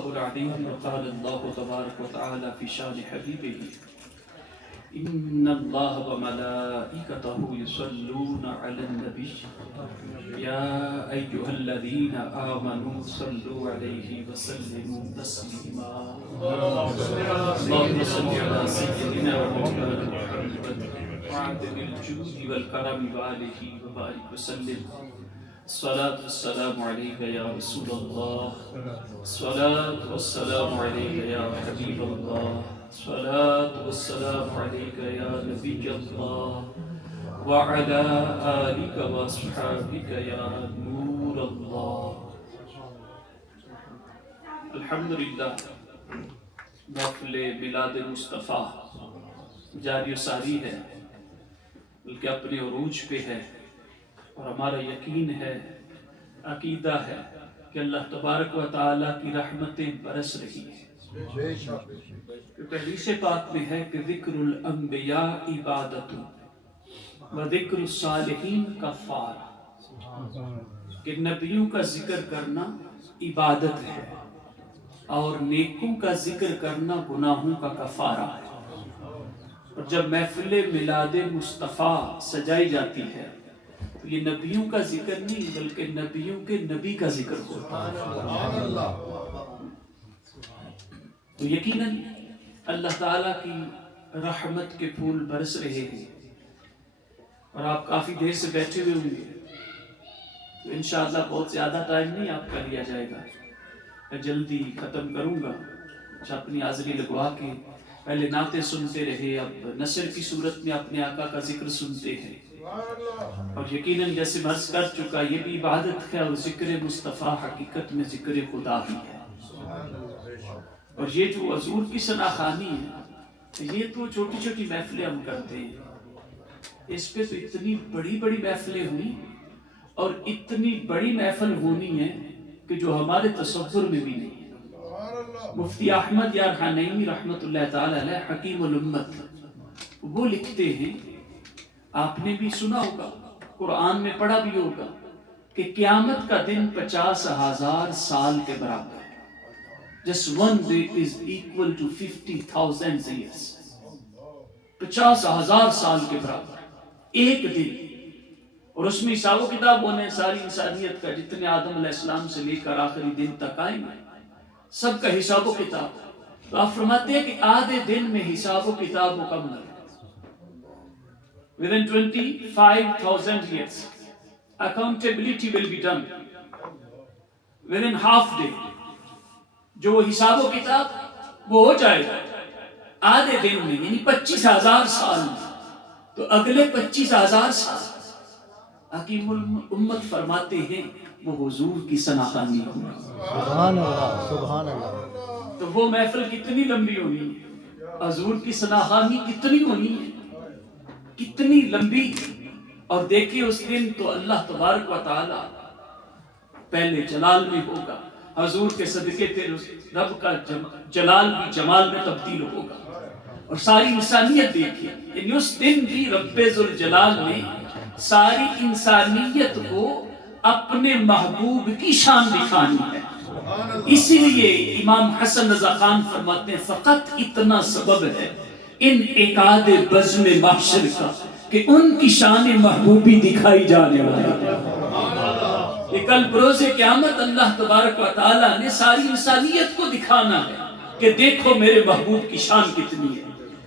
الله العظيم وقال الله تبارك وتعالى في شان حبيبه إن الله وملائكته يصلون على النبي يا أيها الذين آمنوا صلوا عليه وسلموا تسليما اللهم صل على سيدنا ومولانا محمد وعدد الجود والكرم وآله وبارك وسلم الصلاة والسلام عليك يا رسول الله الصلاة والسلام عليك يا حبيب الله الصلاة والسلام عليك يا نبي الله وعلى آلك وأصحابك يا نور الله. الحمدللہ محفل میلاد مصطفیٰ جاری و ساری ہے، بلکہ اپنے عروج پہ ہے، اور ہمارا یقین ہے، عقیدہ ہے کہ اللہ تبارک و تعالیٰ کی رحمتیں برس رہی ہیں. کیونکہ حدیث پاک میں ہے کہ ذکر الانبیاء عبادت و ذکر الصالحین کفارہ، کہ نبیوں کا ذکر کرنا عبادت ہے اور نیکوں کا ذکر کرنا گناہوں کا کفارہ ہے. اور جب محفل میلاد مصطفیٰ سجائی جاتی ہے تو یہ نبیوں کا ذکر نہیں بلکہ نبیوں کے نبی کا ذکر ہوتا ہے. تو یقیناً اللہ تعالیٰ کی رحمت کے پھول برس رہے ہیں، اور آپ کافی دیر سے بیٹھے ہوئے ہوں گے، تو انشاءاللہ بہت زیادہ ٹائم نہیں آپ کا لیا جائے گا، میں جلدی ختم کروں گا. اپنی حاضری لگوا کے پہلے نعتیں سنتے رہے، اب نثر کی صورت میں اپنے آقا کا ذکر سنتے ہیں. اور یقیناً جیسے میں عرض کر چکا، یہ بھی عبادت ہے، اور ذکر مصطفیٰ حقیقت میں ذکر خدا ہی ہے. اور یہ جو حضور کی ثناخوانی ہے، یہ تو چھوٹی چھوٹی محفلیں ہم کرتے ہیں، اس پہ تو اتنی بڑی بڑی محفلیں ہوئی، اور اتنی بڑی محفل ہونی ہے کہ جو ہمارے تصور میں بھی نہیں. مفتی احمد یار حنیمی رحمت اللہ تعالی علیہ حکیم الامت، وہ لکھتے ہیں، آپ نے بھی سنا ہوگا، قرآن میں پڑھا بھی ہوگا، کہ قیامت کا دن 50,000 سال کے برابر ہے. Just one day is equal to 50,000 years. 50,000 سال کے برابر ایک دن. اور اس میں حساب و کتاب ہونے ساری انسانیت کا، جتنے آدم علیہ السلام سے لے کر آخری دن تک آئیں گے، سب کا حساب و کتاب. تو آپ فرماتے ہیں کہ آدھے دن میں حساب و کتاب مکمل ہے. Within 25,000 years, accountability will be done. Within half day, جو حساب و کتاب وہ ہو جائے گا آدھے دن میں، یعنی 25,000 سال میں. تو اگلے 25,000 سال حکیم الامت فرماتے ہیں وہ حضور کی ثناخوانی ہوگی. سبحان اللہ، سبحان اللہ. تو وہ محفل کتنی لمبی ہونی ہے، حضور کی ثناخوانی کتنی ہونی ہے، کتنی لمبی. اور دیکھیں اس دن تو اللہ تبارک و تعالی پہلے جلال میں ہوگا، حضور کے صدقے پھر رب کا جلال بھی جمال میں تبدیل ہوگا. اور ساری انسانیت دیکھیں، یعنی اس دن بھی رب ذوالجلال نے ساری انسانیت کو اپنے محبوب کی شان دکھانی ہے. اسی لیے امام حسن رضا خان فرماتے ہیں، فقط اتنا سبب ہے ان اقعاد بزم محشر کا کہ ان کی شان محبوبی دکھائی جانے والی ہے. یہ کل بروز قیامت اللہ تبارک و تعالیٰ نے ساری انسانیت کو دکھانا ہے کہ دیکھو میرے محبوب کی شان کتنی ہے.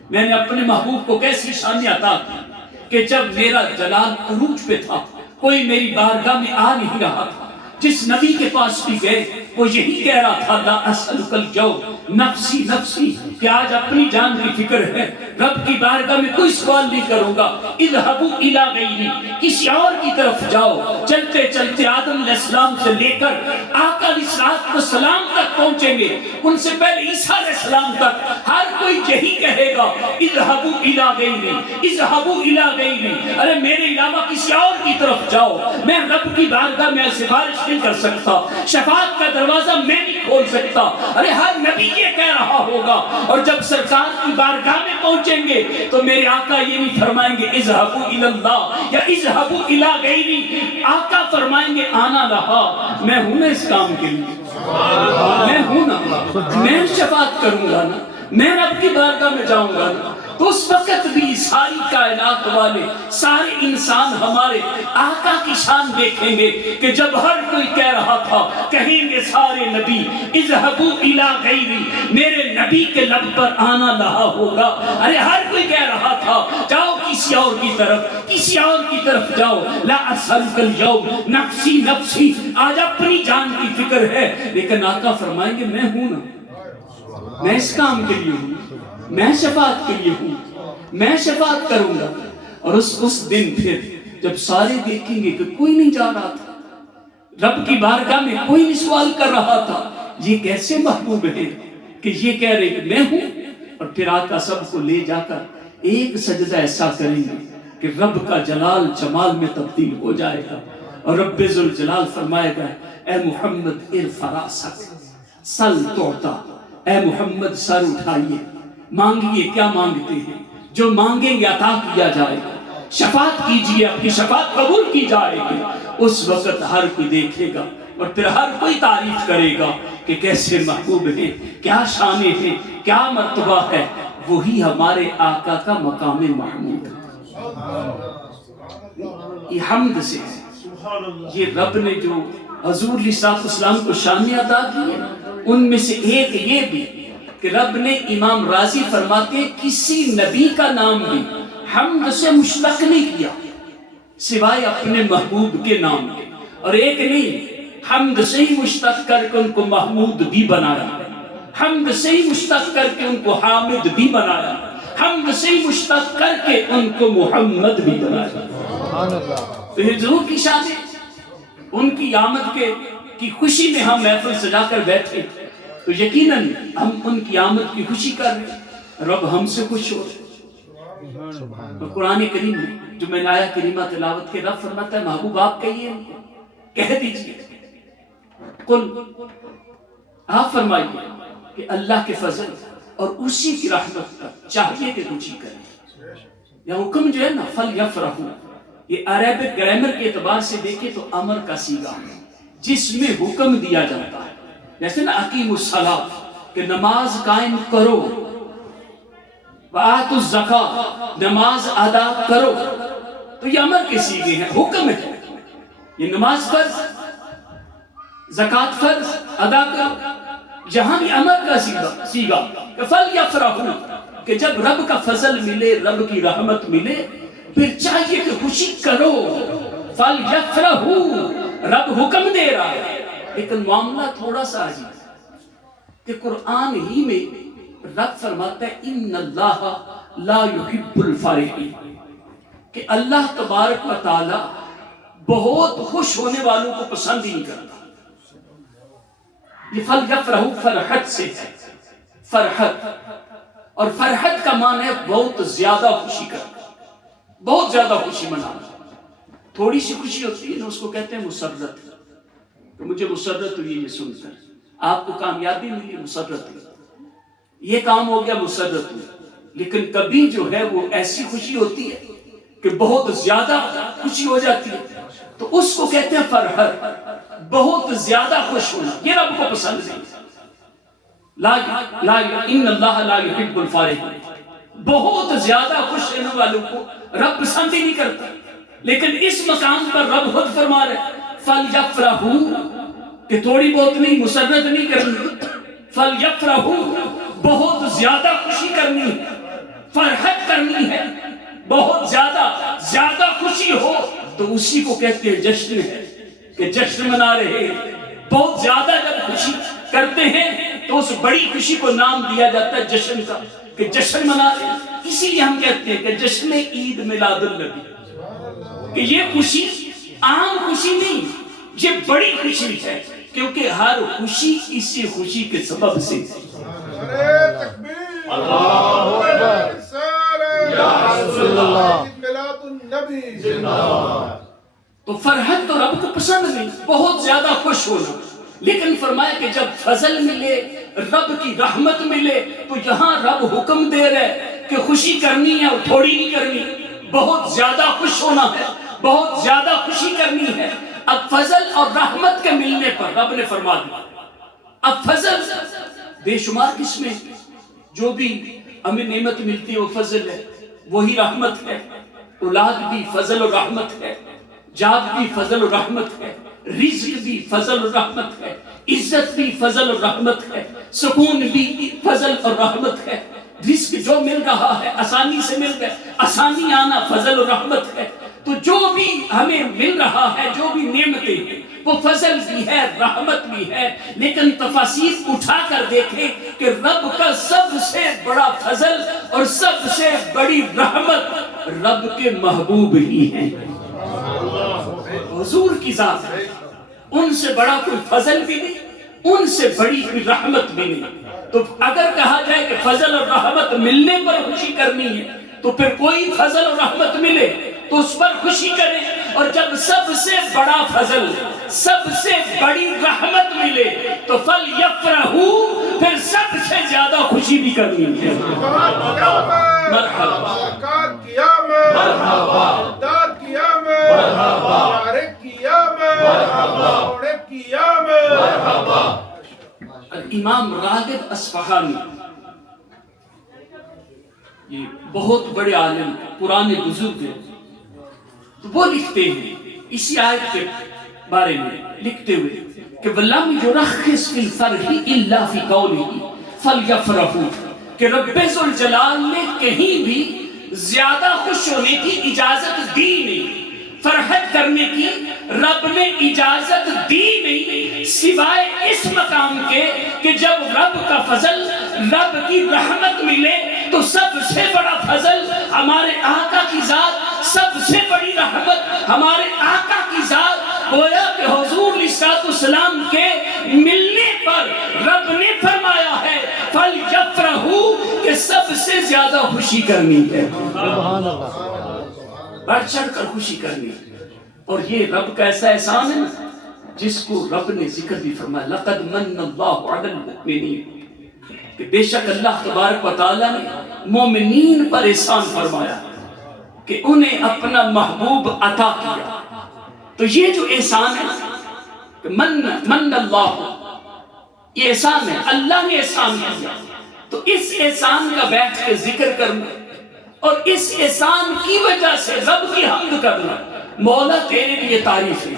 میں نے اپنے محبوب کو کیسی شان عطا کی کہ جب میرا جلال عروج پہ تھا، کوئی میری بارگاہ میں آ نہیں رہا تھا. جس نبی کے پاس بھی گئے وہ یہی کہہ رہا تھا، لا اسألک الجوع نفسی نفسی، کہ آج اپنی جان کی فکر ہے، رب کی بارگاہ میں کوئی سوال نہیں کروں گا. اذهبوا الى غیری، کسی اور کی طرف جاؤ. چلتے چلتے آدم علیہ السلام سے لے کر آقا علیہ السلام تک پہنچیں گے، ان سے پہلے عیسیٰ علیہ السلام تک ہر کوئی یہی کہے گا، اذهبوا الى غیری، اذهبوا الى غیری. ارے میرے علاوہ کسی اور کی طرف جاؤ، میں رب کی بارگاہ میں سفارش نہیں کر سکتا، شفاعت کا دروازہ میں نہیں کھول سکتا. ارے ہر نبی یہ کہہ رہا ہوگا. اور جب سرکار کی بارگاہ میں پہنچیں گے تو میرے آقا یہ نہیں فرمائیں گے اذهبوا الى اللہ یا اذهبوا الى غیری. آقا فرمائیں گے آنا رہا، میں ہوں نا اس کام کے لیے، میں ہوں نا. میں شفاعت کروں گا نا، میں رب کی بارگاہ میں جاؤں گا نا، تو اس وقت بھی ساری کائنات والے، سارے انسان ہمارے آقا کی شان دیکھیں گے کہ جب ہر کوئی کہہ رہا تھا، کہیں گے سارے نبی اذهبوا الى غیری، میرے نبی کے لب پر آنا لہا ہوگا۔ ارے ہر کوئی کہہ رہا تھا جاؤ کسی اور کی طرف، کسی اور کی طرف جاؤ، لا اسألک اليوم نفسی نفسی، آج اپنی جان کی فکر ہے، لیکن آقا فرمائیں گے میں ہوں نا، میں اس کام کے لیے ہوں، میں شفاعت کے لیے ہوں، میں شفاعت کروں گا۔ اور اس دن پھر جب سارے دیکھیں گے کہ کوئی نہیں جا رہا تھا رب کی بارگاہ میں، کوئی نہیں سوال کر رہا تھا، یہ کیسے محبوب ہیں کہ یہ کہہ رہے کہ میں ہوں، اور پھر آقا سب کو لے جا کر ایک سجدہ ایسا کریں گے کہ رب کا جلال جمال میں تبدیل ہو جائے گا، اور رب ذوالجلال فرمائے گا اے محمد ارفع راسک سل تعطا، اے محمد سر اٹھائیے، مانگیے کیا مانگتے ہیں، جو مانگیں گے عطا کیا جائے گا، شفاعت کیجئے اپنی شفاعت قبول کی جائے گی۔ اس وقت ہر کوئی دیکھے گا اور پھر ہر کوئی تعریف کرے گا کہ کیسے محبوب ہیں، کیا شانیں ہیں، کیا مرتبہ ہے، وہی ہمارے آقا کا مقام محمود ہے۔ یہ حمد سے ہے، یہ رب نے جو حضور علیہ السلام کو شانیں عطا کی ہیں، ان میں سے ایک یہ بھی کہ رب نے، امام راضی فرماتے ہیں کسی نبی کا نام بھی حمد سے مشتق نہیں کیا سوائے اپنے محبوب کے نام کے، اور ایک نہیں، حمد سے ہی مشتق کر کے ان کو محمود بھی بنایا، حمد سے ہی مشتق کر کے ان کو حامد بھی بنایا، حمد سے ہی مشتق کر کے ان کو محمد بھی بنایا۔ تو یہ حضور کی شان ہے، ان کی آمد کی خوشی میں ہم محفل سجا کر بیٹھے تو یقیناً ہم ان کی آمد کی خوشی کر رہے ہیں، رب ہم سے خوش ہو رہے۔ اور قرآن کریم میں جو میں نے آیہ کریمہ تلاوت کے رب فرماتا ہے محبوب آپ کہیے ان کو، کہہ دیجئے قل، آپ فرمائیے کہ اللہ کے فضل اور اسی کی رحمت کا چاہیے کہ خوشی کریں۔ یا حکم جو ہے نا فَلْيَفْرَحُوا، یہ عربک گرامر کے اعتبار سے دیکھیں تو امر کا صیغہ ہے جس میں حکم دیا جاتا ہے، جیسے نا اقیم الصلاۃ کہ نماز قائم کرو، وآتوا الزکاۃ نماز ادا کرو، تو یہ امر کے صیغے ہیں، حکم ہے، یہ نماز فرض، زکوٰۃ فرض ادا کرو، جہاں بھی امر کا صیغہ کہ فَلْيَفْرَحُوا کہ جب رب کا فضل ملے، رب کی رحمت ملے، پھر چاہیے کہ خوشی کرو، فَلْيَفْرَحُوا رب حکم دے رہا ہے، لیکن معاملہ تھوڑا سا عجیب کہ قرآن ہی میں رب فرماتا ہے ان اللہ لا يحب الفرحین، کہ اللہ تبارک و تعالی بہت خوش ہونے والوں کو پسند ہی نہیں کرتا۔ یہ فَلْيَفْرَحُوا فرحت سے ہے، فرحت، اور فرحت کا معنی ہے بہت زیادہ خوشی کرنا، بہت زیادہ خوشی منانا۔ تھوڑی سی خوشی ہوتی ہے نا اس کو کہتے ہیں مسرت، تو مجھے مسرت ہوئی یہ سن کر، آپ کو کامیابی ملی مسرت ہوئی، یہ کام ہو گیا مسرت ہوئی، لیکن کبھی جو ہے وہ ایسی خوشی ہوتی ہے کہ بہت زیادہ خوشی ہو جاتی ہے، تو اس کو کہتے ہیں فرحت، بہت زیادہ خوش ہونا، یہ رب کو پسند نہیں۔ ان اللہ لا يحب الفرحین، بہت زیادہ خوش رہنے والوں کو رب پسند ہی نہیں کرتا، لیکن اس مقام پر رب خود فرما رہے فَلْيَفْرَحُوا کہ تھوڑی بہت نہیں، مسرت نہیں کرنی، فَلْيَفْرَحُوا بہت زیادہ خوشی کرنی ہے، فرحت کرنی ہے، بہت زیادہ خوشی ہو، تو اسی کو کہتے ہیں جشن ہے، کہ جشن منا رہے ہیں۔ بہت زیادہ جب خوشی کرتے ہیں تو اس بڑی خوشی کو نام دیا جاتا ہے جشن کا، کہ جشن منا رہے ہیں۔ اسی لیے ہم کہتے ہیں کہ جشن عید میلاد النبی، کہ یہ خوشی عام خوشی نہیں، یہ بڑی خوشی ہے، کیونکہ ہر خوشی اسی خوشی کے سبب سے۔ تو فرحت تو رب کو پسند نہیں، بہت زیادہ خوش ہونا، لیکن فرمایا کہ جب فضل ملے، رب کی رحمت ملے، تو یہاں رب حکم دے رہے کہ خوشی کرنی ہے اور تھوڑی نہیں کرنی، بہت زیادہ خوش ہونا ہے، بہت زیادہ خوشی کرنی ہے۔ اب فضل اور رحمت کے ملنے پر رب نے فرما دیا، اب فضل بے شمار قسمیں، جو بھی ہمیں نعمت ملتی ہے وہ فضل ہے، وہی رحمت ہے۔ اولاد بھی فضل و رحمت ہے، جاب بھی فضل و رحمت ہے، رزق بھی فضل و رحمت ہے، عزت بھی فضل و رحمت ہے، سکون بھی فضل اور رحمت ہے۔ رزق جو مل رہا ہے آسانی سے مل رہا ہے، آسانی آنا فضل و رحمت ہے۔ تو جو بھی ہمیں مل رہا ہے، جو بھی نعمتیں ہیں، وہ فضل بھی ہے، رحمت بھی ہے۔ لیکن تفاسیر اٹھا کر دیکھیں کہ رب کا سب سے بڑا فضل اور سب سے بڑی رحمت رب کے محبوب ہی ہیں، حضور کی ذات ہے۔ ان سے بڑا کوئی فضل بھی نہیں، ان سے بڑی کوئی رحمت بھی نہیں۔ تو اگر کہا جائے کہ فضل اور رحمت ملنے پر خوشی کرنی ہے، تو پھر کوئی فضل اور رحمت ملے تو اس پر خوشی کریں، اور جب سب سے بڑا فضل، سب سے بڑی رحمت ملے تو فَلْيَفْرَحُوا، پھر سب سے زیادہ خوشی بھی کرنی ہے۔ مرحبا امام راغب اصفہانی، یہ بہت بڑے عالم پرانے بزرگ ہیں، تو وہ لکھتے ہیں اسی آیت کے بارے میں لکھتے ہوئے کہ وَلَمْ يُرَخِّصْ فِي الْفَرْحِ إِلَّا فِي قَوْلِهِ فَلْيَفْرَحُوا، کہ رب ذوالجلال نے کہیں بھی زیادہ خوش ہونے کی اجازت دی نہیں، فرحت کرنے کی رب نے اجازت دی نہیں، سوائے اس مقام کے کہ جب رب کا فضل، رب کی رحمت ملے تو سب سے بڑا فضل ہمارے آقا کی ذات، سب سے بڑی رحمت ہمارے آقا کی ذات، گویا کہ حضور علیہ السلام کے ملنے پر رب نے فرمایا ہے فَلْيَفْرَحُوا، کہ سب سے زیادہ خوشی کرنی ہے، سبحان اللہ، بڑھ چڑھ کر خوشی کرنی ہے۔ اور یہ رب کا ایسا احسان ہے جس کو رب نے ذکر بھی فرمایا لَقَدْ مَنَّ اللَّهُ عَلَى الْمُؤْمِنِينَ، کہ بے شک اللہ تبارک و تعالیٰ نے مومنین پر احسان فرمایا کہ انہیں اپنا محبوب عطا کیا۔ تو یہ جو احسان ہے کہ من اللہ، یہ احسان ہے، اللہ نے احسان کیا، تو اس احسان کا بیٹھ کے ذکر کرنا اور اس احسان کی وجہ سے رب کی حمد کرنا، مولا تیرے لیے تعریف ہے،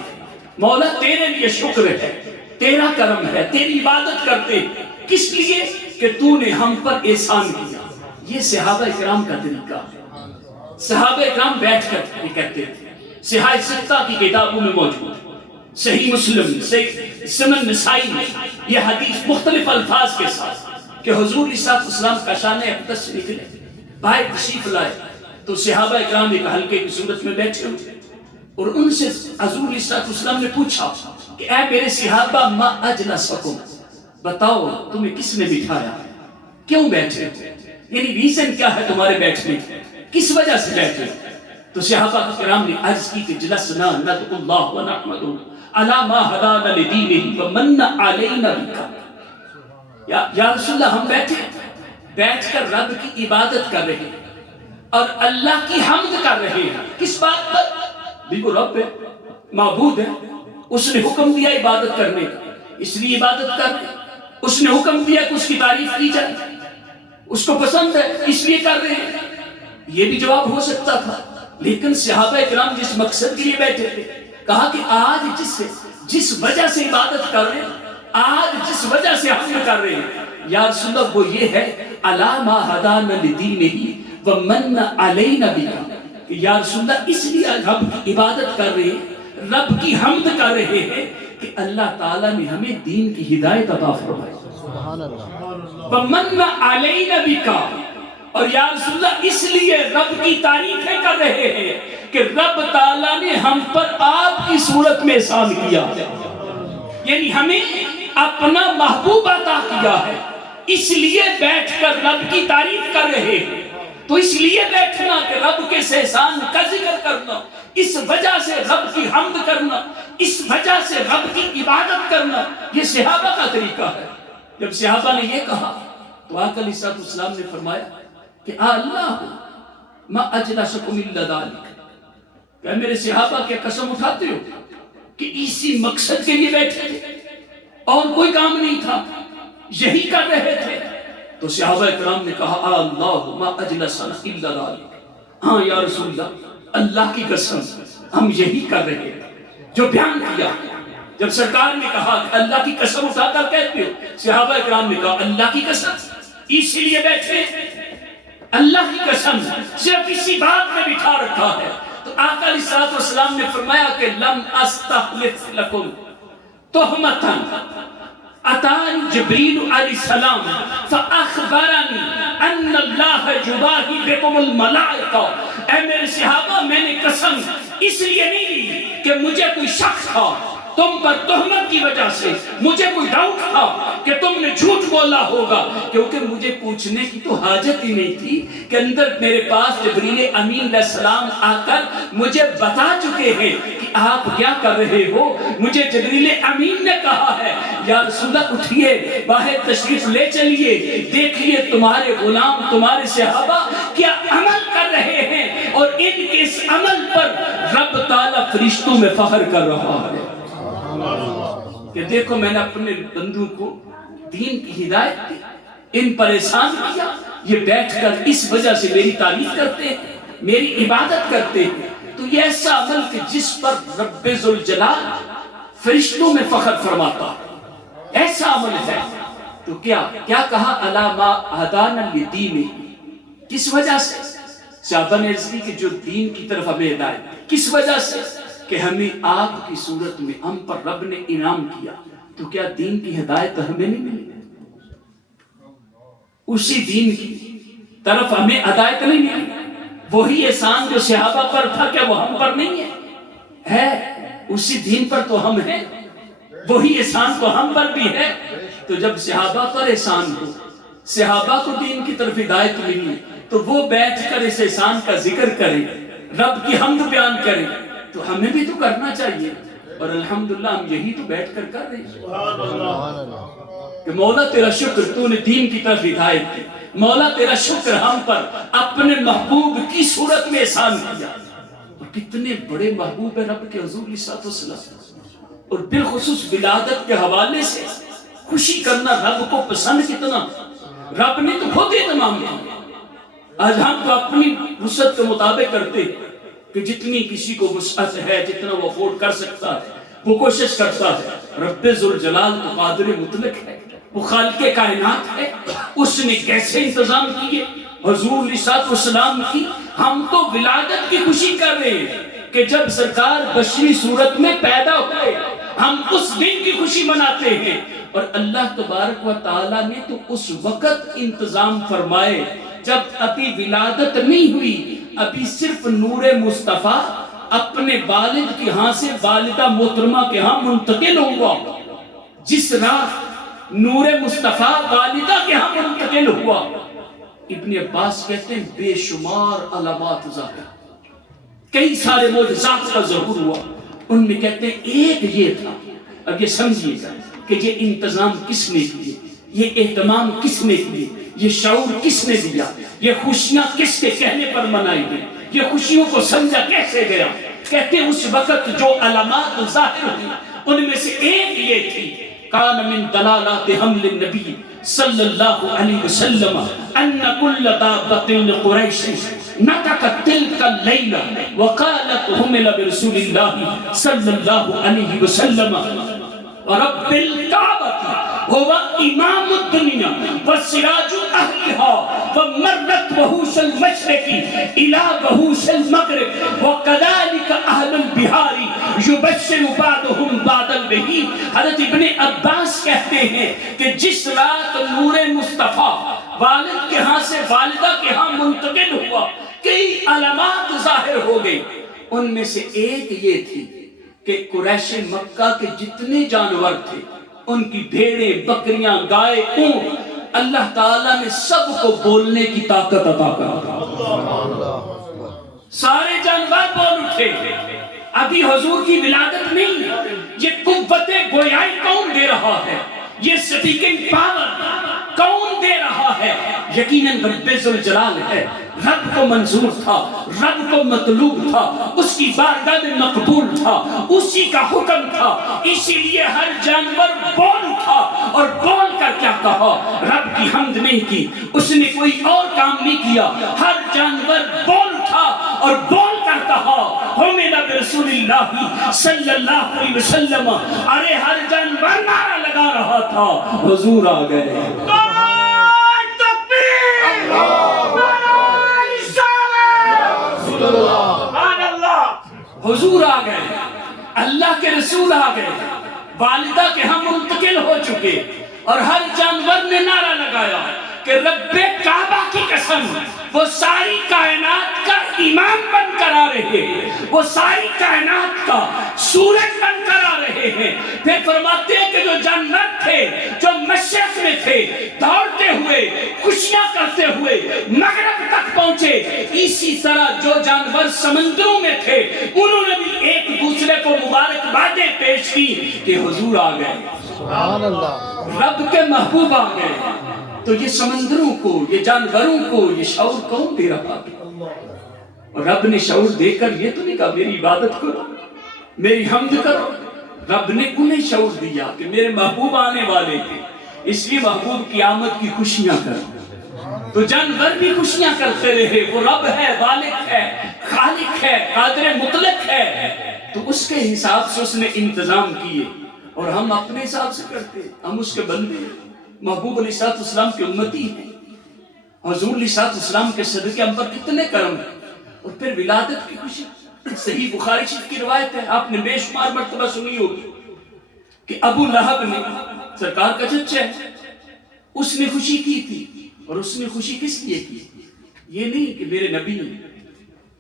مولا تیرے لیے شکر ہے، تیرا کرم ہے، تیری عبادت کرتے، کس لیے کہ تو نے ہم پر احسان کیا۔ یہ صحابہ اکرام کا طریقہ ہے۔ صحابہ اکرام بیٹھ کر یہ کہتے تھے، صحاح ستہ کی کتابوں میں موجود، صحیح مسلم، صحیح سنن نسائی میں یہ حدیث مختلف الفاظ کے ساتھ کہ حضور علیہ السلام کا شان اقدس سے نکلے، باہر تشریف لائے تو صحابہ اکرام ایک حلقے کی صورت میں بیٹھے ہوئے، اور ان سے حضور علیہ السلام نے پوچھا کہ اے میرے صحابہ ما اجلسکم، بتاؤ تمہیں کس نے بٹھایا، کیوں بیٹھے، یعنی ریزن کیا ہے تمہارے بیٹھنے، کس وجہ سے بیٹھے؟ تو صحابہ کرام نے عرض کی کہ جلسنا ندعو اللہ و نحمدہ علی ما ہدانا لدینہ ومن علینا بک، یا رسول اللہ ہم بیٹھ کر رب کی عبادت کر رہے ہیں اور اللہ کی حمد کر رہے ہیں، کس بات پر؟ دیکھو رب ہے، معبود ہے، اس نے حکم دیا عبادت کرنے کا، اس لیے عبادت کر رہے ہیں، اس نے حکم دیا کہ اس کی تعریف کی جائے، اس کو پسند ہے اس لیے کر رہے ہیں۔ یہ بھی جواب ہو سکتا تھا، لیکن صحابہ کرام جس مقصد کے لیے بیٹھے تھے، کہا کہ آج جس وجہ سے عبادت کر رہے ہیں، آج جس وجہ سے حمد کر رہے ہیں، یا رسول اللہ وہ یہ ہے علی ما ہدانا لدینہ ومن علینا بک، کہ یا رسول اللہ اس لیے رب کی عبادت کر رہے ہیں، رب کی حمد کر رہے ہیں کہ اللہ تعالیٰ نے ہمیں دین کی ہدایت عطا فرمائی، سبحان اللہ، وَمَنَّ عَلَيْنَا بِكَ، اور یا رسول اللہ اس لیے رب کی تعریفیں کر رہے ہیں کہ رب تعالیٰ نے ہم پر آپ کی صورت میں احسان کیا، یعنی ہمیں اپنا محبوب عطا کیا ہے، اس لیے بیٹھ کر رب کی تعریف کر رہے ہیں۔ تو اس لیے بیٹھنا کہ رب کے احسان کا ذکر کرنا، اس وجہ سے رب کی حمد کرنا، اس وجہ سے رب کی عبادت کرنا، یہ صحابہ کا طریقہ ہے۔ جب صحابہ نے یہ کہا تو آقا علیہ السلام نے فرمایا کہ اللہ ما اجلسکم الا ذلک، کہ میرے صحابہ کے قسم اٹھاتے ہو کہ اسی مقصد کے لیے بیٹھے تھے اور کوئی کام نہیں تھا، یہی کر رہے تھے؟ تو صحابہ کرام نے کہا اللہم اجلسنا الا ذلک، ہاں یا رسول اللہ، اللہ کی قسم ہم یہی کر رہے ہیں جو بیان کیا۔ جب سرکار نے کہا کہ اللہ کی قسم اٹھا کر کہتے ہو، صحابہ کرام نے کہا اللہ کی قسم اس لیے بیٹھے، اللہ کی قسم صرف اسی بات میں بٹھا رکھا ہے۔ تو آقا علیہ الصلوۃ والسلام نے فرمایا کہ لم استحلف لکم تہمتا اتانی جبریل علیہ السلام فاخبرنی ان اللہ یباہی بکم الملائکہ۔ اے میرے صحابہ، میں نے قسم اس لیے نہیں لی کہ مجھے کوئی شک تھا تم پر تہمت کی وجہ سے، مجھے کوئی ڈاؤٹ تھا کہ تم نے جھوٹ بولا ہوگا، کیونکہ مجھے پوچھنے کی تو حاجت ہی نہیں تھی کہ اندر میرے پاس جبریل امین علیہ السلام آ کر مجھے بتا چکے ہیں کہ آپ کیا کر رہے ہو۔ مجھے جبریل امین نے کہا ہے یا رسول اللہ اٹھئے، باہر تشریف لے چلیے، دیکھیے تمہارے غلام، تمہارے صحابہ کیا عمل کر رہے ہیں، اور ان کے اس عمل پر رب تعالیٰ فرشتوں میں فخر کر رہا ہے کہ دیکھو میں نے اپنے بندوں کو دین کی ہدایت دی، ان پر احسان کیا، یہ بیٹھ کر اس وجہ سے میری تعریف کرتے ہیں، میری عبادت کرتے ہیں۔ تو یہ ایسا عمل کہ جس پر رب ذوالجلال فرشتوں میں فخر فرماتا ہے، ایسا عمل ہے۔ تو کیا کہا الا ما ہدانا للدین، کس وجہ سے؟ صحابہ نے عرض کی کہ جو دین کی طرف ہمیں ہدایت، کس وجہ سے؟ کہ ہمیں آپ کی صورت میں ہم پر رب نے انعام کیا، تو کیا دین کی ہدایت ہمیں نہیں ملی؟ اسی دین کی طرف ہمیں ہدایت نہیں ملی؟ وہی احسان جو صحابہ پر تھا کیا وہ ہم پر نہیں ہے؟ اسی دین پر تو ہم ہیں، وہی احسان تو ہم پر بھی ہے۔ تو جب صحابہ پر احسان ہو، صحابہ کو دین کی طرف ہدایت ملی، تو وہ بیٹھ کر اس احسان کا ذکر کریں، رب کی حمد بیان کریں، تو ہمیں بھی تو کرنا چاہیے۔ اور الحمدللہ ہم یہی تو بیٹھ کر کر رہے ہیں کہ مولا تیرا شکر تو نے دین کی طرف ہدایت دی، مولا تیرا شکر ہم پر اپنے محبوب کی صورت میں احسان کیا۔ اور کتنے بڑے محبوب ہے رب کے حضور علیہ الصلوۃ والسلام، اور بالخصوص ولادت کے حوالے سے خوشی کرنا رب کو پسند کتنا، رب نے تو خود اہتمام کیا۔ آج ہم تو اپنی وسعت کے مطابق کرتے ہیں کہ جتنی کسی کو وسعت ہے، جتنا وہ افورڈ کر سکتا ہے وہ کوشش کرتا ہے۔ رب ذوالجلال تو قادر مطلق ہے، وہ خالق کائنات ہے، اس نے کیسے انتظام کیے حضور علیہ الصلوۃ والسلام کی۔ ہم تو ولادت کی خوشی کر رہے ہیں کہ جب سرکار بشری صورت میں پیدا ہوئے، ہم اس دن کی خوشی مناتے ہیں۔ اور اللہ تبارک و تعالیٰ نے تو اس وقت انتظام فرمائے جب ابھی ولادت نہیں ہوئی، ابھی صرف نور مصطفیٰ اپنے والد کے ہاں سے والدہ محترمہ کے ہاں منتقل ہوا۔ جس رات نور مصطفیٰ والدہ کے ہاں منتقل ہوا، ابن عباس کہتے ہیں بے شمار علامات ظاہر، کئی سارے معجزات کا ظہور ہوا۔ ان میں کہتے ہیں ایک یہ تھا، اب یہ سمجھیے گا کہ یہ انتظام کس نے کیے، یہ اہتمام کس نے کیے، یہ شعور کس نے دیا، یہ خوشیاں کس کے کہنے پر منائی گئی، یہ خوشیوں کو سمجھا کیسے گیا۔ کہتے ہیں اس وقت جو علامات ظاہر ہوئی ان میں سے ایک یہ تھی، کان من دلالات حمل النبی صلی اللہ علیہ وسلم ان کل دابۃ لقریش نطقت تلک اللیلہ وقالت حمل برسول اللہ صلی اللہ علیہ وسلم ورب الکعبۃ هو امام الدنیا وسراج اہلها ومرت وحوش المشرق الى وحوش المغرب وكذلك اہل البحار یبشر بعضهم بعضا به۔ حضرت ابن عباس کہتے ہیں کہ جس رات نور مصطفیٰ والد کے ہاں سے والدہ کے ہاں منتقل ہوا، کئی علامات ظاہر ہو گئی۔ ان میں سے ایک یہ تھی کہ قریش مکہ کے جتنے جانور تھے، ان کی بھیڑیں، بکریاں، گائے، اونٹ، اللہ تعالیٰ نے سب کو بولنے کی طاقت عطا کر، سارے جانور بول اٹھے۔ ابھی حضور کی ولادت نہیں ہے، یہ قوت گویائی کون دے رہا ہے، یہ سپیکنگ پاور کون دے رہا ہے؟ یقیناً رب ذوالجلال ہے۔ رب کو منظور تھا، رب کو مطلوب تھا، اس کی بارگاہ میں مقبول تھا، اسی کا حکم تھا، اسی لیے ہر جانور بول اٹھا اور بول کر کیا کہا؟ رب کی حمد نہیں کی، اس نے کوئی اور کام نہیں کیا، ہر جانور بول اٹھا اور بول کر کہا حمد برسول اللہ صلی اللہ علیہ وسلم۔ ارے ہر جانور نعرہ لگا رہا تھا، حضور آ گئے۔ حضور آ گئے، اللہ کے رسول آ گئے، والدہ کے ہم منتقل ہو چکے، اور ہر جانور نے نعرہ لگایا کہ رب کعبہ کی قسم، وہ ساری کائنات کا امام بن کر آ رہے ہیں، وہ ساری کائنات کا سورج بن کر آ رہے ہیں۔ پھر فرماتے ہیں کہ جو جانور تھے جو مشرق میں تھے، دوڑتے ہوئے خوشیاں کرتے ہوئے مغرب تک پہنچے، اسی طرح جو جانور سمندروں میں تھے انہوں نے بھی ایک دوسرے کو مبارکبادیں پیش کی کہ حضور آ گئے، سبحان اللہ۔ رب کے محبوب آ گئے۔ تو یہ سمندروں کو، یہ جانوروں کو یہ شعور کون دے رہا تھا؟ اور رب نے شعور دے کر یہ تو نہیں کہا میری عبادت کرو، میری حمد کرو، رب نے انہیں شعور دیا کہ میرے محبوب آنے والے تھے، اس لیے محبوب کی آمد کی خوشیاں کرو۔ تو جانور بھی خوشیاں کرتے رہے، وہ رب ہے، والد ہے، خالق ہے، قادر مطلق ہے، تو اس کے حساب سے اس نے انتظام کیے، اور ہم اپنے حساب سے کرتے، ہم اس کے بندے ہیں، محبوب علیہ السلام کے امتی ہیں، حضور علیہ السلام کے صدقے ہم پر کتنے کرم ہیں۔ اور پھر ولادت کی خوشی، صحیح بخاری شریف کی روایت ہے، آپ نے بے شمار مرتبہ سنی ہوگی کہ ابو لہب نے، سرکار کا چچا ہے، اس نے خوشی کی تھی، اور اس نے خوشی کس لیے کی؟ یہ نہیں کہ میرے نبی ہیں،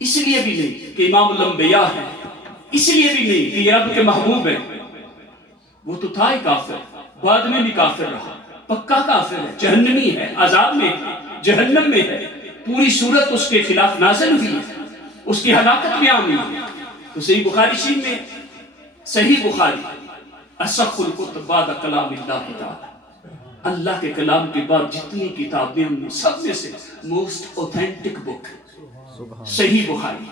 اس لیے بھی نہیں کہ امام الانبیاء ہیں، اس لیے بھی نہیں کہ یہ رب کے محبوب ہیں، وہ تو تھا ہی کافر، بعد میں بھی کافر رہا، پکا کافر ہے، جہنمی ہے، عذاب میں ہے، جہنم میں ہے، پوری صورت اس کے خلاف نازل ہوئی ہے، اس کی ہلاکت بیان ہوئی ہے۔ تو صحیح بخاری شریف میں، صحیح بخاری اصح الکتب بعد کلام اللہ تعالی، اللہ کے کلام کے بعد جتنی کتابیں ہم سب میں سے موسٹ اوتھینٹک بک صحیح بخاری،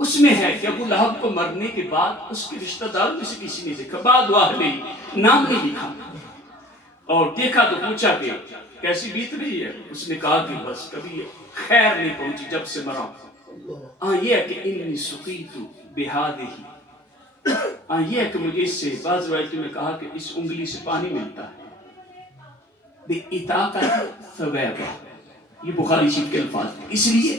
اس میں ہے کہ ابو لہب کو مرنے کے بعد اس کے رشتہ داروں میں سے کسی نے دیکھا، بعد واہلے نام نہیں لکھا، اور دیکھا تو پوچھا کہ کیسی بیت رہی ہے؟ اس نے کہا کہ بس کبھی خیر نہیں پہنچی جب سے مرا۔ یہ ہے کہ انی سقیت بہذہ، یہ ہے کہ مجھے اس سے، بعض روایتوں میں کہا کہ اس انگلی سے پانی ملتا ہے، بِإِتَاقَةِ ثُوَیبَہ، یہ بخاری شریف کے الفاظ ہیں، اس لیے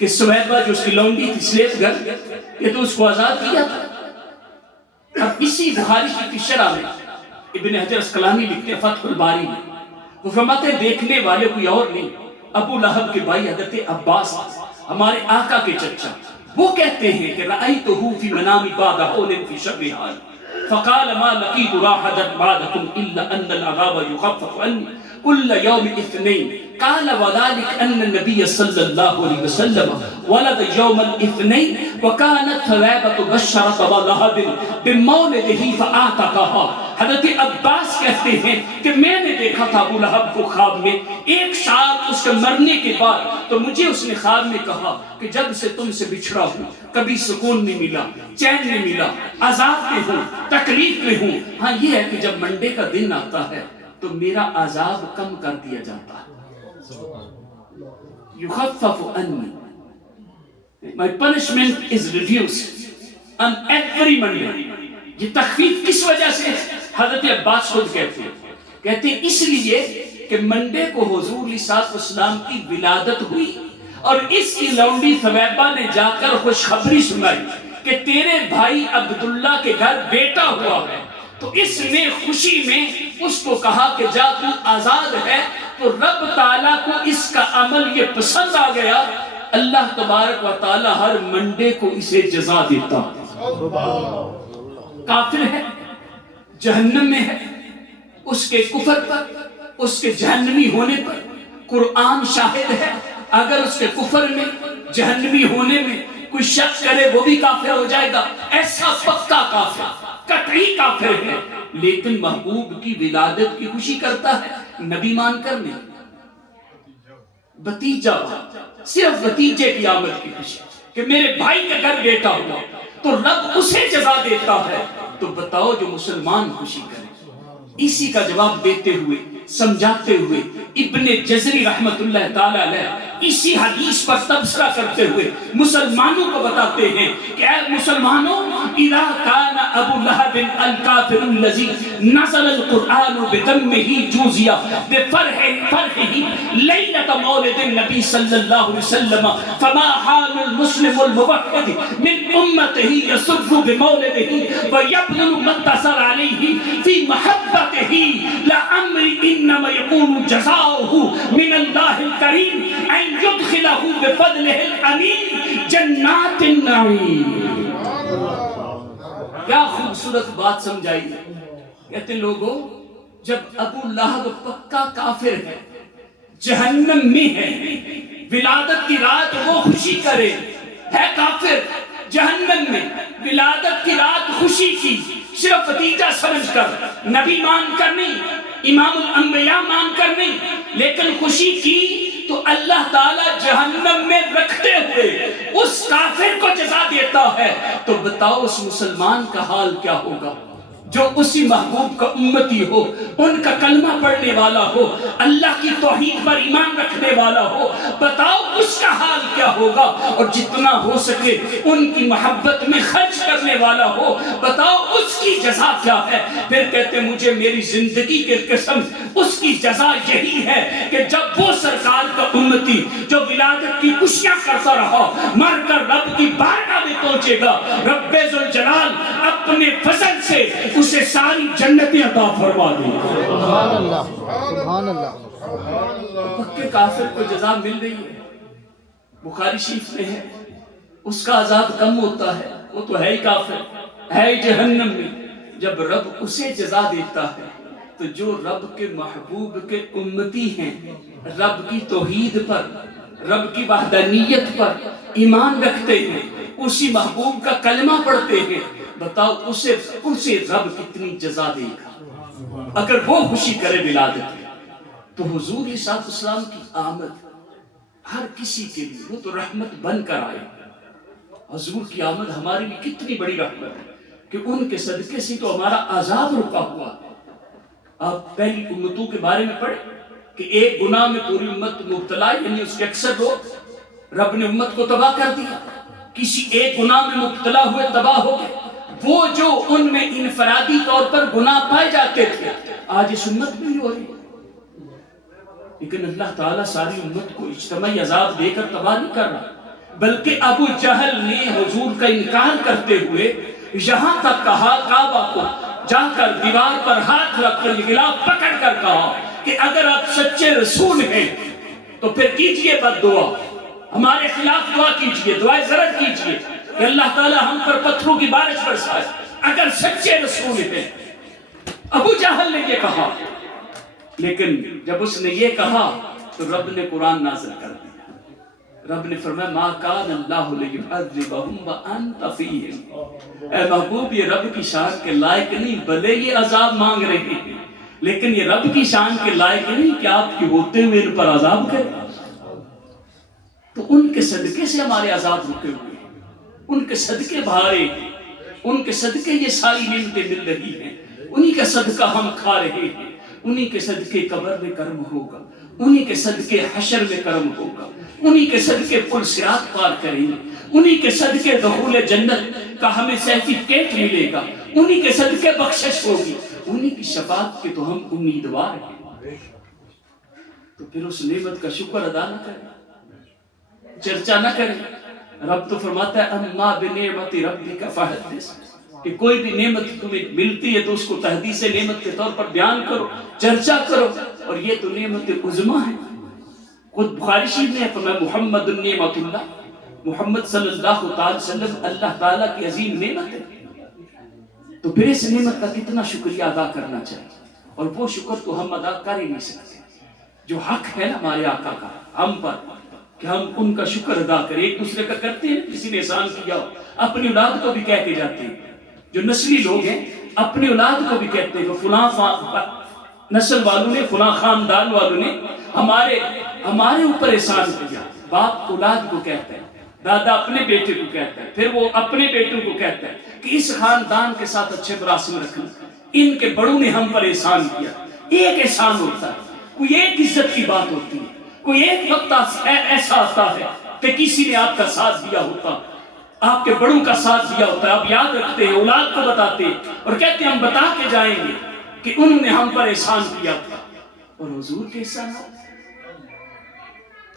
کہ ثویبہ جو اس کی لونڈی تھی سلیب گھر، یہ تو اس کو آزاد کیا تھا۔ اب اسی بخاری شریف کی شرح میں ابن حجر اسقلانی لکھتے ہیں فتح الباری میں، وہ فرماتے ہیں دیکھنے والے کوئی اور نہیں، ابو لہب کے بھائی حضرت عباس، ہمارے آقا کے چچا، وہ کہتے ہیں کہ رأیتہ فی منامی بعد حول فی شب حال فقال ما لقیت راحة بعدکم الا ان العذاب یخفف عنی کل یوم اثنین قال وذلك ان النبي صلی اللہ علیہ وسلم ولد یوم الاثنین وكانت ثویبة بشرت ابا لہب بمولدہ فآتقها۔ حضرت عباس کہتے ہیں کہ میں نے دیکھا تھا ابو لہب کو خواب میں، ایک سال اس کے مرنے کے بعد، تو مجھے اس نے خواب میں کہا کہ جب سے تم سے بچھڑا ہوں کبھی سکون نہیں ملا، چین نہیں ملا، عذاب میں ہوں، تکلیف میں ہوں۔ ہاں یہ ہے کہ جب منڈے کا دن آتا ہے تو میرا عذاب کم کر دیا جاتا ہے، یخفف عنی، my punishment is reduced on every Monday۔ یہ تخفیف کس وجہ سے؟ حضرت عباس خود کہتے ہیں اس لیے کہ منڈے کو حضور علیہ السلام کی ولادت ہوئی، اور اس کی لونڈی ثویبہ نے جا کر خوشخبری سنائی کہ تیرے بھائی عبداللہ کے گھر بیٹا ہوا ہے، تو اس نے خوشی میں اس کو کہا کہ جا تو آزاد ہے۔ تو رب تعالیٰ کو اس کا عمل یہ پسند آ گیا، اللہ تبارک و تعالیٰ ہر منڈے کو اسے جزا دیتا۔ کافر ہے، جہنم میں ہے، اس کے کفر پر، اس کے جہنمی ہونے پر قرآن شاہد ہے۔ اگر اس کے کفر میں، جہنمی ہونے میں کوئی شک کرے وہ بھی کافر ہو جائے گا، ایسا پکا کافر، قطعی کافر ہے۔ لیکن محبوب کی ولادت کی خوشی کرتا ہے، نبی مان کر نہیں، بھتیجا، صرف بھتیجے کی آمد کی خوشی کہ میرے بھائی کے گھر بیٹا ہوا، تو رب اسے جزا دیتا ہے۔ تو بتاؤ جو مسلمان خوشی کرے، اسی کا جواب دیتے ہوئے سمجھاتے ہوئے ابن جزری رحمت اللہ تعالی علیہ اسی حدیث پر تبصرہ کرتے ہوئے مسلمانوں کو بتاتے ہیں کہ اے مسلمانوں اذا کان ابو لہب الکافر الذی نزل القرآن بدمہ جوزیا بفرحہ لیلۃ مولد النبی صلی اللہ علیہ وسلم فما حال المسلم الموحد من امتہ يسر بمولدہ ويبذل ما اتصل علیہ فی محبتہ لعمر انما يكون جزاؤه من اللہ الکریم ان يدخلہ بفضلہ الامین جنات النعیم۔ کیا خوبصورت بات سمجھائی ہے۔ کہتے لوگوں جب ابو لہب پکا کافر ہے، جہنم میں ہے، ولادت کی رات وہ خوشی کرے، ہے کافر جہنم میں، ولادت کی رات خوشی کی صرف بھتیجا سمجھ کر، نبی مان کر نہیں، امام الانبیاء مان کر نہیں، لیکن خوشی کی تو اللہ تعالیٰ جہنم میں رکھتے ہوئے اس کافر کو جزا دیتا ہے۔ تو بتاؤ اس مسلمان کا حال کیا ہوگا جو اسی محبوب کا امتی ہو، ان کا کلمہ پڑھنے والا ہو، اللہ کی توحید پر ایمان رکھنے والا ہو، بتاؤ اس کا حال کیا ہوگا، اور جتنا ہو سکے ان کی محبت میں خرچ کرنے والا ہو، بتاؤ اس کی جزا کیا ہے۔ پھر کہتے مجھے میری زندگی کے قسم اس کی جزا یہی ہے کہ جب وہ سرکار کا امتی جو ولادت کی خوشیاں کرتا رہا مر کر رب کی بارگاہ میں پہنچے گا، رب ذوالجلال اپنے فضل سے اسے ساری جنتیں عطا فرما دیں۔ سبحان اللہ، سبحان اللہ۔ پکے کافر کو جزا مل رہی ہے، بخاری شریف میں ہے، اس کا عذاب کم ہوتا ہے، وہ تو ہے ہی کافر، ہے ہی جہنم میں۔ جب رب اسے جزا دیتا ہے تو جو رب کے محبوب کے امتی ہیں، رب کی توحید پر، رب کی وحدانیت پر ایمان رکھتے ہیں، اسی محبوب کا کلمہ پڑھتے ہیں، بتاؤ اسے رب کتنی جزا دے گا۔ اگر وہ خوشی کرے ولادت میں تو حضور علیہ السلام کی آمد ہر کسی کے لیے وہ تو رحمت بن کر آئے۔ حضور کی آمد ہمارے لیے کتنی بڑی رحمت ہے کہ ان کے صدقے سے تو ہمارا عذاب رکا ہوا۔ آپ پہلی امتوں کے بارے میں پڑھیں کہ ایک گناہ میں پوری امت مبتلا، یعنی اس کے اکثر لوگ، رب نے امت کو تباہ کر دیا۔ کسی ایک گناہ میں مبتلا ہوئے تباہ ہو گئے، وہ جو ان میں انفرادی طور پر گناہ پائے جاتے تھے آج اس امت میں ہی ہو رہی ہے۔ لیکن اللہ تعالیٰ ساری امت کو اجتماعی عذاب دے کر تباہ نہیں کر رہا، بلکہ ابو جہل نے حضور کا انکار کرتے ہوئے یہاں تک کہا، کعبہ کو جا کر دیوار پر ہاتھ رکھ کر غلاف پکڑ کر کہا کہ اگر آپ سچے رسول ہیں تو پھر کیجئے بد دعا، ہمارے خلاف دعا کیجئے، دعائے زرد کیجئے کہ اللہ تعالیٰ ہم پر پتھروں کی بارش برسائے اگر سچے رسول ہیں۔ ابو جہل نے یہ کہا، لیکن جب اس نے یہ کہا تو رب نے قرآن نازل کر دیا۔ رب نے فرمایا ما کان اللہ لیعذبہم وانت فیہم۔ اے محبوب یہ رب کی شان کے لائق نہیں، بھلے یہ عذاب مانگ رہے ہیں لیکن یہ رب کی شان کے لائق نہیں کہ آپ کے ہوتے ہوئے ان پر عذاب کرے۔ تو ان کے صدقے سے ہمارے عذاب رکے ہوئے ہیں، ان کے صدقے بھارے، ان کے صدقے یہ ساری نعمتیں مل رہی ہیں، انہی کا صدقہ ہم کھا رہے ہیں، انہی کے صدقے قبر میں کرم ہوگا، انہی کے صدقے حشر میں کرم ہوگا، انہی کے صدقے پل صراط پار کریں گے، انہی کے صدقے دخول جنت کا ہمیں سرٹیفکیٹ ملے گا، انہی کے صدقے بخشش ہوگی، انہی کی شفاعت کے تو ہم امیدوار ہیں۔ تو پھر اس نعمت کا شکر ادا نہ کریں، چرچا نہ کریں۔ رب تو فرماتا ہے اما بنعمت ربک فحدث، کہ کوئی بھی نعمت تمہیں ملتی ہے تو اس کو تحدیث نعمت کے طور پر بیان کرو، چرچا کرو، اور یہ تو نعمت عظمیٰ ہے۔ خود بخاری شریف نے فرمایا محمد نعمت اللہ، محمد صلی اللہ تعالی وسلم اللہ تعالیٰ کی عظیم نعمت ہے۔ تو پھر اس نعمت کا کتنا شکریہ ادا کرنا چاہیے، اور وہ شکر تو ہم ادا کر ہی نہیں سکتے۔ جو حق ہے نا ہمارے آقا کا ہم پر کہ ہم ان کا شکر ادا کریں، ایک دوسرے کا کرتے ہیں، کسی نے احسان کیا ہو اپنی اولاد کو بھی کہہ کے جاتے ہیں، جو نسلی لوگ ہیں اپنی اولاد کو بھی کہتے ہیں کہ فلاں نسل والوں نے، فلاں خاندان والوں نے ہمارے اوپر احسان کیا۔ باپ اولاد کو کہتا ہے، دادا اپنے بیٹے کو کہتا ہے، پھر وہ اپنے بیٹوں کو کہتا ہے کہ اس خاندان کے ساتھ اچھے مراسم رکھنا، ان کے بڑوں نے ہم پر احسان کیا. ایک احسان ہوتا ہے, کوئی ایک عزت کی بات ہوتی ہے, کوئی ایک وقت ایسا آتا ہے کہ کسی نے آپ کا ساتھ دیا ہوتا, آپ کے بڑوں کا ساتھ دیا ہوتا ہے, آپ یاد رکھتے ہیں, اولاد کو بتاتے ہیں اور کہتے ہیں ہم بتا کے جائیں گے کہ انہوں نے ہم پر احسان کیا تھا. اور حضور کے احسانات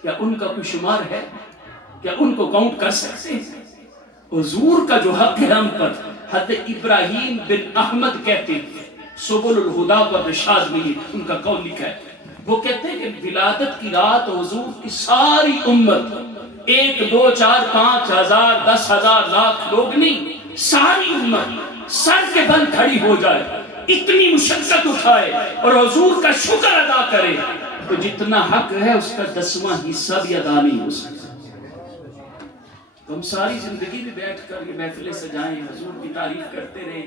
کیا ان کا کوئی شمار ہے؟ کیا ان کو کاؤنٹ کر سکتے ہیں؟ حضور کا جو حق ہے ہم پر, حضرت ابراہیم بن احمد کہتے ہیں, سبل الہدا و رشاد میں ان کا قول لکھا ہے, وہ کہتے ہیں کہ ولادت کی رات حضور کی ساری امت, 1 2 4 5 ہزار 10 ہزار لاکھ لوگ نہیں, ساری امت سر کے بل کھڑی ہو جائے, اتنی مشقت اٹھائے اور حضور کا شکر ادا کرے, تو جتنا حق ہے اس کا 10واں حصہ بھی ادا نہیں ہو سکتا. تو ہم ساری زندگی میں بیٹھ کر یہ محفلیں سجائیں, حضور کی تعریف کرتے رہے,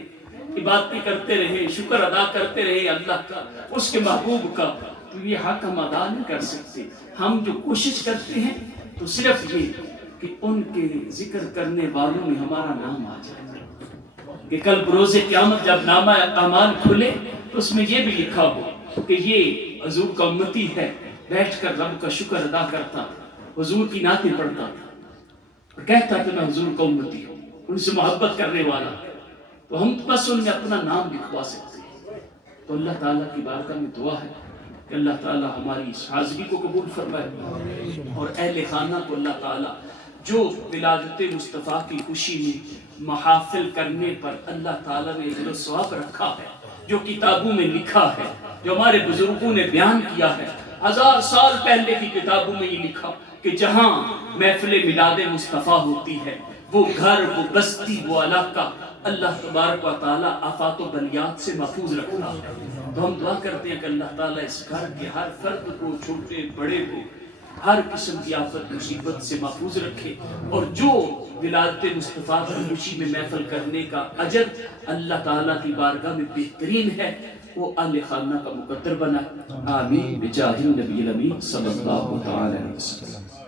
عبادتیں کرتے رہے, شکر ادا کرتے رہے اللہ کا, اس کے محبوب کا, تو یہ حق ہم ادا نہیں کر سکتے. ہم جو کوشش کرتے ہیں تو صرف یہ کہ ان کے ذکر کرنے والوں میں ہمارا نام آ جائے, کہ کل بروز قیامت جب نامہ اعمال کھلے تو اس میں یہ بھی لکھا ہو کہ یہ حضور کا امتی ہے, بیٹھ کر رب کا شکر ادا کرتا, حضور کی نعتیں پڑھتا اور کہتا کہ میں حضور کا امتی ہوں, ان سے محبت کرنے والا. تو ہم بس ان میں اپنا نام لکھوا سکتے ہیں. تو اللہ تعالیٰ کی بارگاہ میں دعا ہے کہ اللہ تعالیٰ ہماری اس حاضری کو قبول فرمائے, اور اہل خانہ کو اللہ تعالیٰ جو ولادت مصطفیٰ کی خوشی میں محافل کرنے پر اللہ تعالیٰ نے اجر و ثواب رکھا ہے, جو کتابوں میں لکھا ہے, جو ہمارے بزرگوں نے بیان کیا ہے, 1000 سال پہلے کی کتابوں میں یہ لکھا کہ جہاں محفل میلاد مصطفیٰ ہوتی ہے وہ گھر, وہ بستی, وہ علاقہ اللہ تبارک و تعالیٰ آفات و بلیات سے محفوظ رکھنا. تو ہم دعا کرتے ہیں کہ اللہ تعالیٰ اس گھر کے ہر فرد کو, چھوٹے بڑے کو, ہر قسم کی آفت مصیبت سے محفوظ رکھے, اور جو ولادت مصطفیٰ کی خوشی میں محفل کرنے کا اجر اللہ تعالیٰ کی بارگاہ میں بہترین ہے, وہ اہل خانہ کا مقدر بنا. آمین بجاہ النبی الامین صلی اللہ تعالی علیہ وسلم.